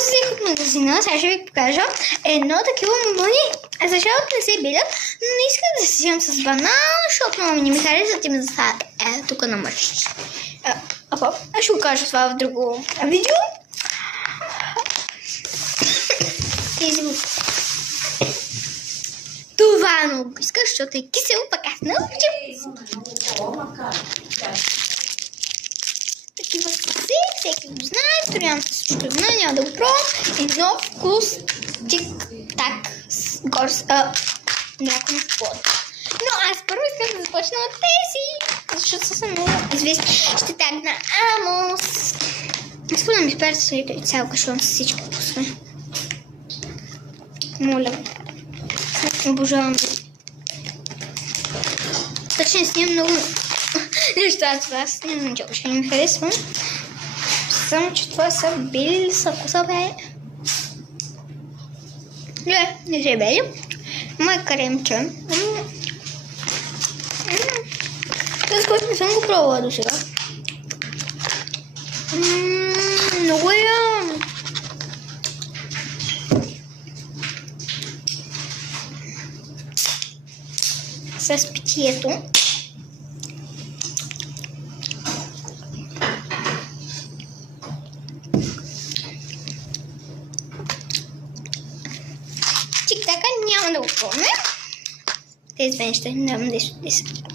Просто взех от магазина, сега ще ви покажа едно такива мумуни. За жалост не се бидат, но не исках да се вземам с банан, защото много не ми харесват и ме заставят тук на мърши. Аз ще го кажа това в друго видео. Това много исках, защото е кисело, пък аз не обичам. Такива са всеки го знае, Ториан също знае, няма да го пробвам. Едно вкус тик-так с горс, драконов плод. Но аз първо искам да започна от тези, защото са много известни. Ще тагна Амос. Искам да ми изпарите цял кашон с всички вкусове. Моля. Обожавам да. Точно снимам много неща с вас. Не знам, че още не ми харесвам. Само, че това са бели съкусове. Не се бели. Мой кремче. С който не съм го пробвала до сега. Много е. С питието. Тик-така няма да го пробваме. Тези две неща не давам 10 от 10.